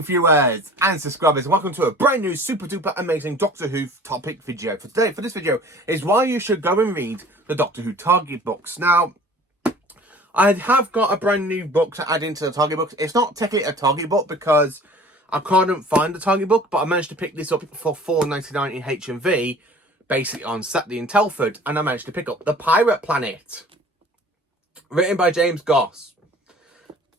amazing viewers and subscribers, welcome to a brand new super duper amazing Doctor Who topic video. For this video is why you should go and read the Doctor Who Target books. Now, I have got a brand new book to add into the Target books. It's not technically a Target book because I couldn't find the Target book, but I managed to pick this up for £4.99 in HMV, basically on Saturday in Telford, and I managed to pick up The Pirate Planet, written by James Goss.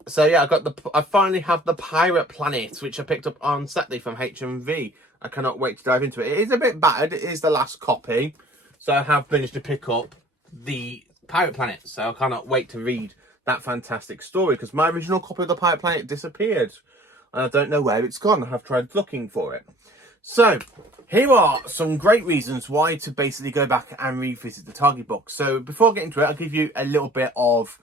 So yeah, I finally have The Pirate Planet, which I picked up on Saturday from HMV. I cannot wait to dive into it. It is a bit battered. It is the last copy. So I have managed to pick up The Pirate Planet. So I cannot wait to read that fantastic story, because my original copy of The Pirate Planet disappeared. And I don't know where it's gone. I have tried looking for it. So here are some great reasons why to basically go back and revisit the Target book. So before I get into it, I'll give you a little bit of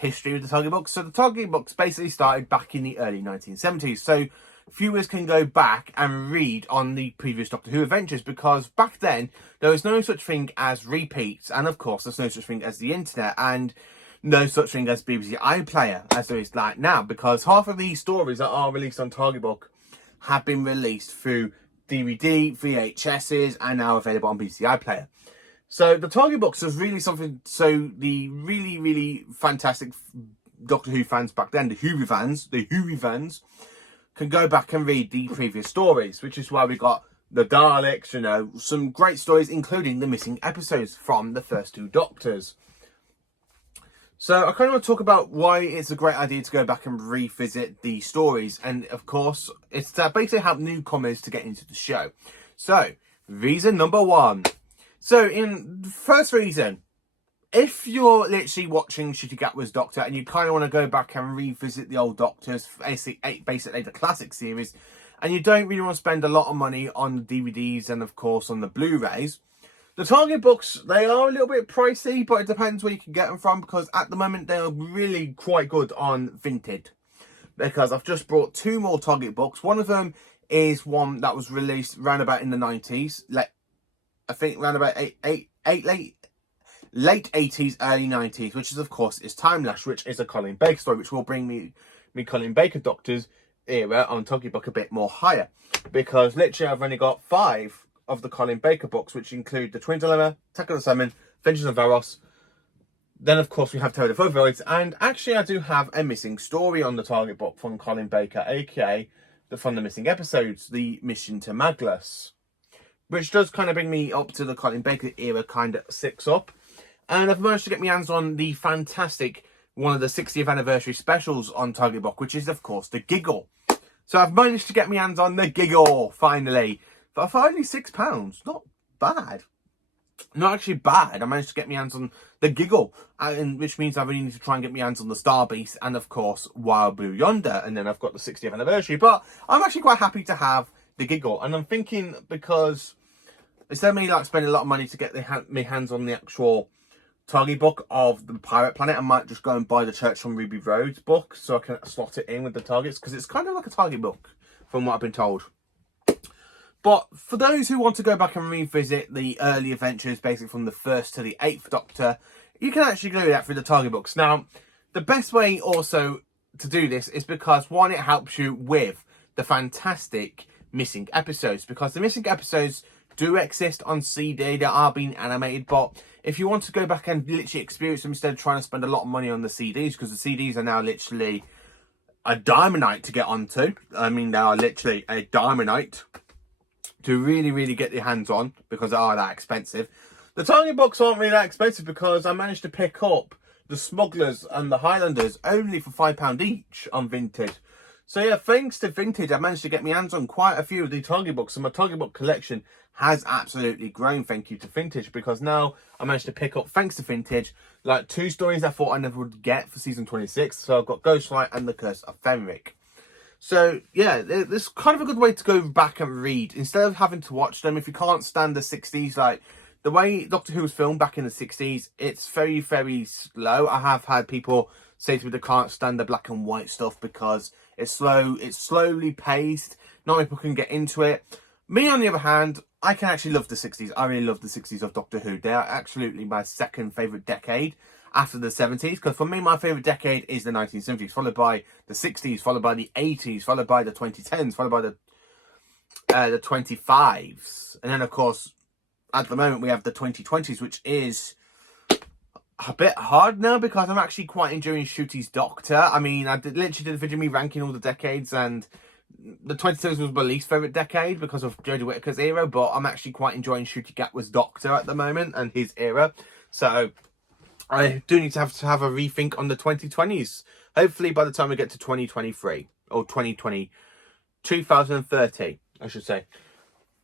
history of the Target books. So the Target books basically started back in the early 1970s. So viewers can go back and read on the previous Doctor Who adventures, because back then there was no such thing as repeats, and of course there's no such thing as the internet, and no such thing as BBC iPlayer as there is like now, because half of these stories that are released on Target book have been released through DVD, VHSs, and now available on BBC iPlayer. So the Target books was really something, so the really fantastic Doctor Who fans back then, the Whovy fans, can go back and read the previous stories, which is why we got the Daleks, you know, some great stories, including the missing episodes from the first two Doctors. So I kind of want to talk about why it's a great idea to go back and revisit the stories. And of course, it's to basically help newcomers to get into the show. So, reason number one. So, in the first reason, if you're literally watching Ncuti Gatwa's Doctor and you kind of want to go back and revisit the old Doctors, basically the classic series, and you don't really want to spend a lot of money on the DVDs and of course on the Blu-rays, the Target books, they are a little bit pricey, but it depends where you can get them from, because at the moment they're really quite good on Vinted. Because I've just brought two more Target books. One of them is one that was released around about in the 90s, I think around about late 80s, early 90s, which is, of course, is Timelash, which is a Colin Baker story, which will bring me Colin Baker Doctor's era on Target book a bit more higher. Because literally I've only got 5 of the Colin Baker books, which include The Twin Dilemma, Attack of the Salmon, Vengeance of Varos. Then, of course, we have Toad of Ovoids. And actually, I do have a missing story on the Target book from Colin Baker, aka from the missing episodes, The Mission to Maglus, which does kind of bring me up to the Colin Baker era, kind of 6 up. And I've managed to get my hands on the fantastic, one of the 60th anniversary specials on Target book, which is, of course, The Giggle. So I've managed to get my hands on The Giggle, finally. But for only £6, not bad. Not actually bad. I managed to get my hands on The Giggle, which means I really need to try and get my hands on the Star Beast and, of course, Wild Blue Yonder. And then I've got the 60th anniversary. But I'm actually quite happy to have The Giggle. And I'm thinking, because instead of me like spending a lot of money to get my hands on the actual Target book of The Pirate Planet, I might just go and buy the Church from Ruby Road book so I can slot it in with the Targets, because it's kind of like a Target book from what I've been told. But for those who want to go back and revisit the early adventures, basically from the 1st to the 8th Doctor, you can actually do that through the Target books. Now, the best way also to do this is because, one, it helps you with the fantastic missing episodes, because the missing episodes do exist on CD. They are being animated, but if you want to go back and literally experience them instead of trying to spend a lot of money on the CDs, because the CDs are now literally a diamondite to get onto. I mean, they are literally a diamondite to really get your hands on, because they are that expensive. The Target books aren't really that expensive, because I managed to pick up the Smugglers and the Highlanders only for £5 each on Vinted. So yeah, thanks to Vinted, I managed to get my hands on quite a few of the Target books, and my Target book collection has absolutely grown, thank you to Vintage, because now I managed to pick up, thanks to Vintage, like 2 stories I thought I never would get for season 26. So I've got Ghostlight and The Curse of Fenric. So yeah, this is kind of a good way to go back and read, instead of having to watch them. If you can't stand the 60s, like the way Doctor Who was filmed back in the 60s, it's very slow. I have had people say to me they can't stand the black and white stuff because it's slow, it's slowly paced, not many people can get into it. Me, on the other hand, I can actually love the 60s. I really love the 60s of Doctor Who. They are absolutely my second favourite decade. after the 70s, because for me, my favourite decade is the 1970s, followed by the 60s, followed by the 80s, followed by the 2010s, followed by the 25s. And then, of course, at the moment, we have the 2020s, which is a bit hard now because I'm actually quite enjoying Ncuti's Doctor. I mean, I literally did a video of me ranking all the decades, and the 2010s was my least favourite decade because of Jodie Whittaker's era, but I'm actually quite enjoying Ncuti Gatwa's Doctor at the moment and his era. So I do need to have a rethink on the 2020s. Hopefully by the time we get to 2023 or 2030, I should say.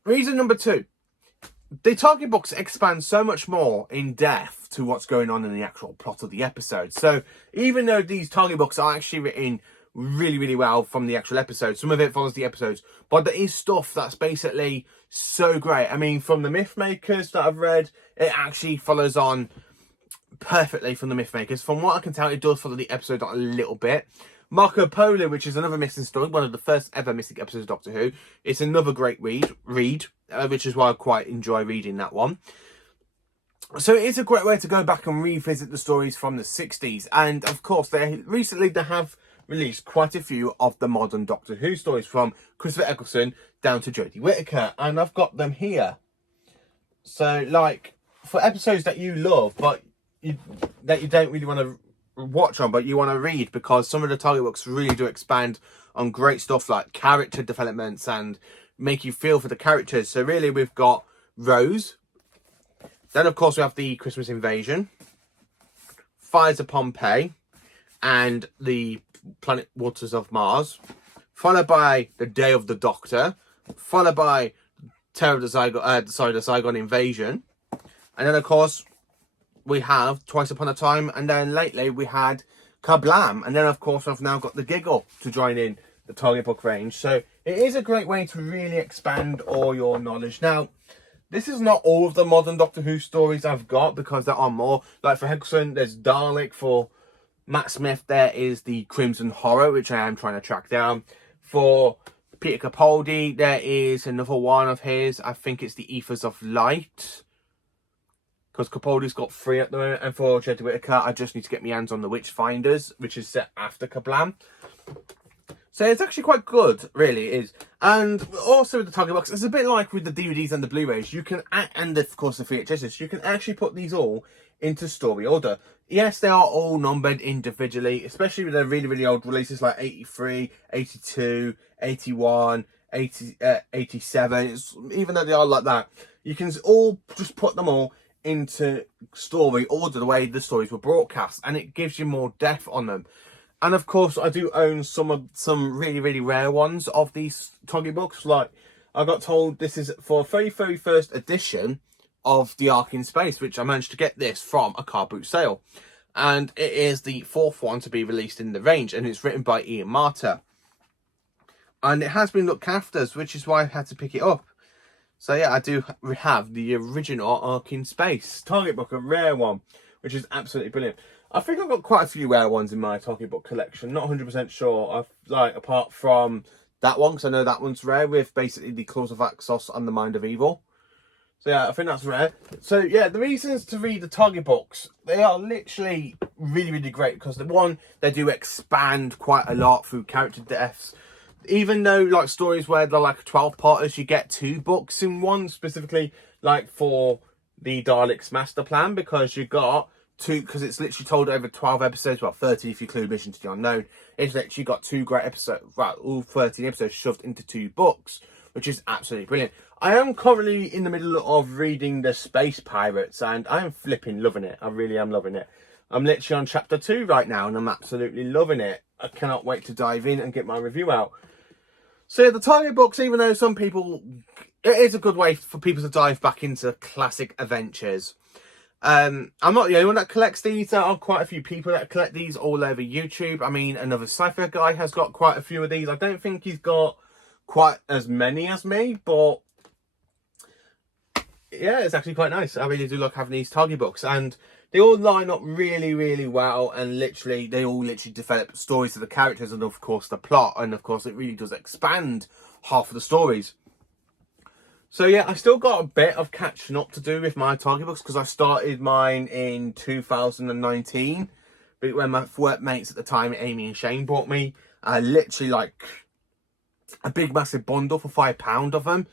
Reason number 2. The target books expand so much more in depth to what's going on in the actual plot of the episode. So even though these target books are actually written really, really well from the actual episode, some of it follows the episodes, but there is stuff that's basically so great. I mean, from the Mythmakers that I've read, it actually follows on perfectly from the Mythmakers. From what I can tell, it does follow the episode a little bit. Marco Polo, which is another missing story, one of the first ever missing episodes of Doctor Who. It's another great read, which is why I quite enjoy reading that one. So it is a great way to go back and revisit the stories from the 60s. And of course, they have released quite a few of the modern Doctor Who stories, from Christopher Eccleston down to Jodie Whittaker. And I've got them here. So, like, for episodes that you love, but that you don't really want to watch on, but you want to read, because some of the target books really do expand on great stuff like character developments and make you feel for the characters. So really, we've got Rose. Then, of course, we have the Christmas Invasion, Fires of Pompeii, and the Planet Waters of Mars, followed by the Day of the Doctor, followed by Terror of the Zygon Invasion, and then, of course, we have Twice Upon a Time, and then lately we had Kablam, and then, of course, I've now got the Giggle to join in the target book range. So it is a great way to really expand all your knowledge. Now, this is not all of the modern Doctor Who stories I've got, because there are more. Like for Eccleston, there's Dalek. For Matt Smith, there is the Crimson Horror, which I am trying to track down. For Peter Capaldi, there is another one of his. I think it's the Ethers of Light, because Capaldi's got 3 at the moment. And for Jodie Whittaker, I just need to get my hands on the Witchfinders, which is set after Kablam. So it's actually quite good, really, it is. And also with the target box, it's a bit like with the DVDs and the Blu-rays. You can, and of course the VHSs, you can actually put these all into story order. Yes, they are all numbered individually, especially with the really, really old releases like 83, 82, 81, 87. Even though they are like that, you can all just put them all into story order, the way the stories were broadcast, and it gives you more depth on them. And of course, I do own some really, really rare ones of these target books. Like, I got told this is for a very, very first edition of The Ark in Space, which I managed to get this from a car boot sale. And it is the 4th one to be released in the range, and it's written by Ian Marter. And it has been looked after, which is why I had to pick it up. So yeah, I do have the original Ark in Space target book, a rare one, which is absolutely brilliant. I think I've got quite a few rare ones in my target book collection. Not 100% sure. Apart from that one, because I know that one's rare, with basically the Claws of Axos and the Mind of Evil. So yeah, I think that's rare. So yeah, the reasons to read the target books, they are literally really, really great, because they do expand quite a lot through character deaths. Even though, like, stories where they're like 12-parters, you get 2 books in one, specifically like for the Daleks Master Plan, because you got 2, because it's literally told over 12 episodes, well, 30 if you include Mission to the Unknown. It's literally got 2 great episodes, right, all 13 episodes shoved into 2 books, which is absolutely brilliant. I am currently in the middle of reading The Space Pirates, and I am flipping loving it. I really am loving it. I'm literally on chapter 2 right now, and I'm absolutely loving it. I cannot wait to dive in and get my review out. So yeah, the target books, even though some people, it is a good way for people to dive back into classic adventures. I'm not the only one that collects these. There are quite a few people that collect these all over YouTube. I mean, another Cypher guy has got quite a few of these. I don't think he's got quite as many as me, but yeah, it's actually quite nice. I really do like having these target books, and they all line up really, really well, and they all develop stories of the characters and, of course, the plot, and, of course, it really does expand half of the stories. So yeah, I still got a bit of catching up to do with my Target books because I started mine in 2019. But when my workmates at the time, Amy and Shane, bought me literally like a big massive bundle for £5 of them.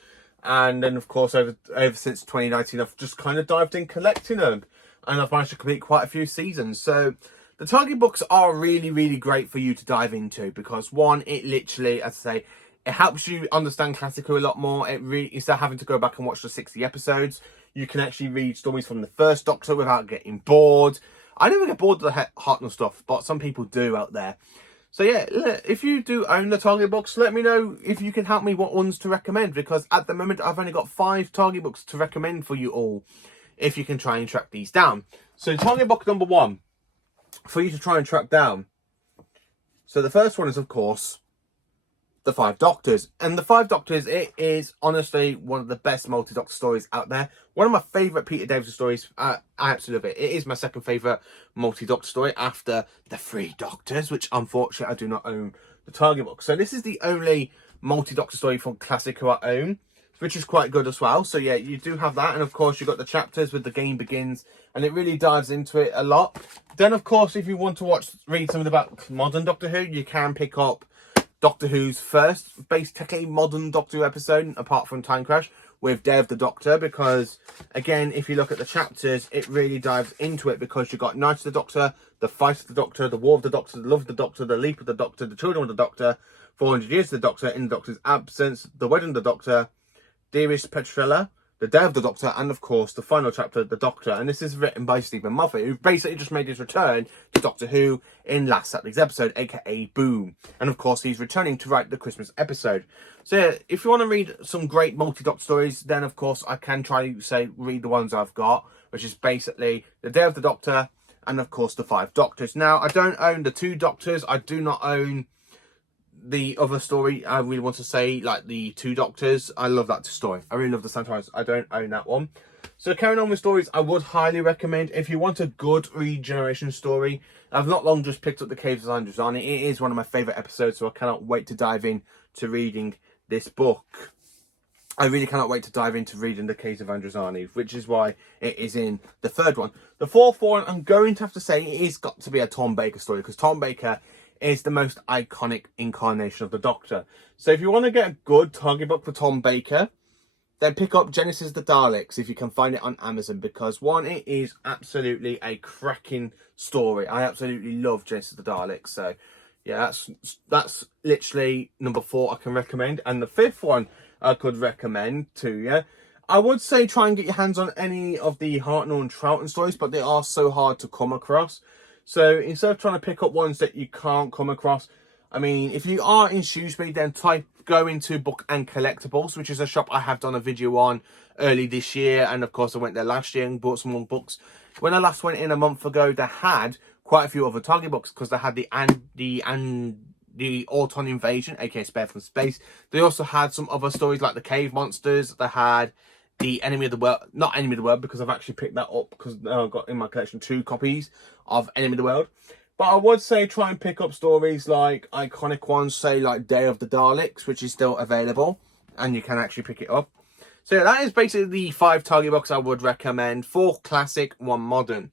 And then of course over since 2019 I've just kind of dived in collecting them, and I've managed to complete quite a few seasons. So the Target books are really great for you to dive into because one, it literally, as I say, it helps you understand Classic Who a lot more. It really, instead of having to go back and watch the 60 episodes, you can actually read stories from the first Doctor without getting bored. I never get bored of the Hartnell stuff, but some people do out there. So yeah, if you do own the Target books, let me know if you can help me what ones to recommend, because at the moment I've only got 5 Target books to recommend for you all, if you can try and track these down. So Target book number 1 for you to try and track down. So the first one is, of course, The Five Doctors. And The Five Doctors, it is honestly one of the best multi-Doctor stories out there. One of my favourite Peter Davison stories. I absolutely love it. It is my second favourite multi-Doctor story after The Three Doctors, which unfortunately I do not own the Target book. So this is the only multi-Doctor story from Classic Who I own, which is quite good as well. So yeah, you do have that. And of course, you've got the chapters with The Game Begins, and it really dives into it a lot. Then of course, if you want to read something about modern Doctor Who, you can pick up Doctor Who's first basically modern Doctor Who episode, apart from Time Crash, with Day of the Doctor, because again, if you look at the chapters, it really dives into it, because you've got Night of the Doctor, The Fight of the Doctor, The War of the Doctor, The Love of the Doctor, The Leap of the Doctor, The Children of the Doctor, 400 Years of the Doctor, In the Doctor's Absence, The Wedding of the Doctor, Dearest Petrella, The Day of the Doctor, and of course the final chapter, The Doctor. And this is written by Stephen Moffat, who basically just made his return to Doctor Who in last Saturday's episode, aka Boom. And of course he's returning to write the Christmas episode. So yeah, if you want to read some great multi-Doctor stories, then of course I can try to read the ones I've got, which is basically The Day of the Doctor and of course The Five Doctors. Now, I don't own the 2 Doctors. I do not own the other story. I really want to say, like, the 2 Doctors. I love that story. I really love the Sanitize. I don't own that one. So carrying on with stories, I would highly recommend, if you want a good regeneration story, I've not long just picked up The Caves of Androzani. It is one of my favourite episodes, so I cannot wait to dive in to reading this book. I really cannot wait to dive into reading The Caves of Androzani, which is why it is in the 3rd one. The 4th one, I'm going to have to say, it is got to be a Tom Baker story, because Tom Baker is the most iconic incarnation of the Doctor. So if you want to get a good Target book for Tom Baker, then pick up Genesis of the Daleks if you can find it on Amazon, because one, it is absolutely a cracking story. I absolutely love Genesis of the Daleks. So yeah, that's literally number 4 I can recommend. And the 5th one I could recommend to you, I would say try and get your hands on any of the Hartnell and Troughton stories, but they are so hard to come across. So instead of trying to pick up ones that you can't come across, I mean, if you are in Shrewsbury, then go into Book and Collectibles, which is a shop I have done a video on early this year. And of course, I went there last year and bought some more books. When I last went in a month ago, they had quite a few other Target books, because they had the Auton Invasion, aka Spare from Space. They also had some other stories like the Cave Monsters. They had the Enemy of the World, not Enemy of the World, because I've actually picked that up, because I've got in my collection 2 copies of Enemy of the World. But I would say try and pick up stories like iconic ones, say like Day of the Daleks, which is still available, and you can actually pick it up. So yeah, that is basically the 5 Target books I would recommend. 4 classic, 1 modern.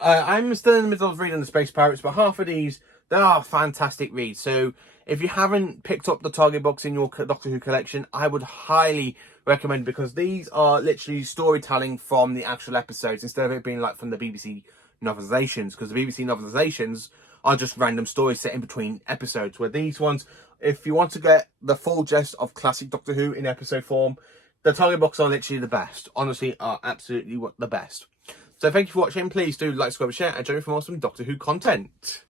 I'm still in the middle of reading The Space Pirates, but half of these, they are fantastic reads. So if you haven't picked up the Target books in your Doctor Who collection, I would highly recommend, because these are literally storytelling from the actual episodes, instead of it being like from the BBC novelizations, because the BBC novelizations are just random stories set in between episodes, where these ones, if you want to get the full gist of classic Doctor Who in episode form, the Target books are literally the best. Honestly, are absolutely the best. So thank you for watching. Please do like, subscribe, share, and join me for more awesome Doctor Who content.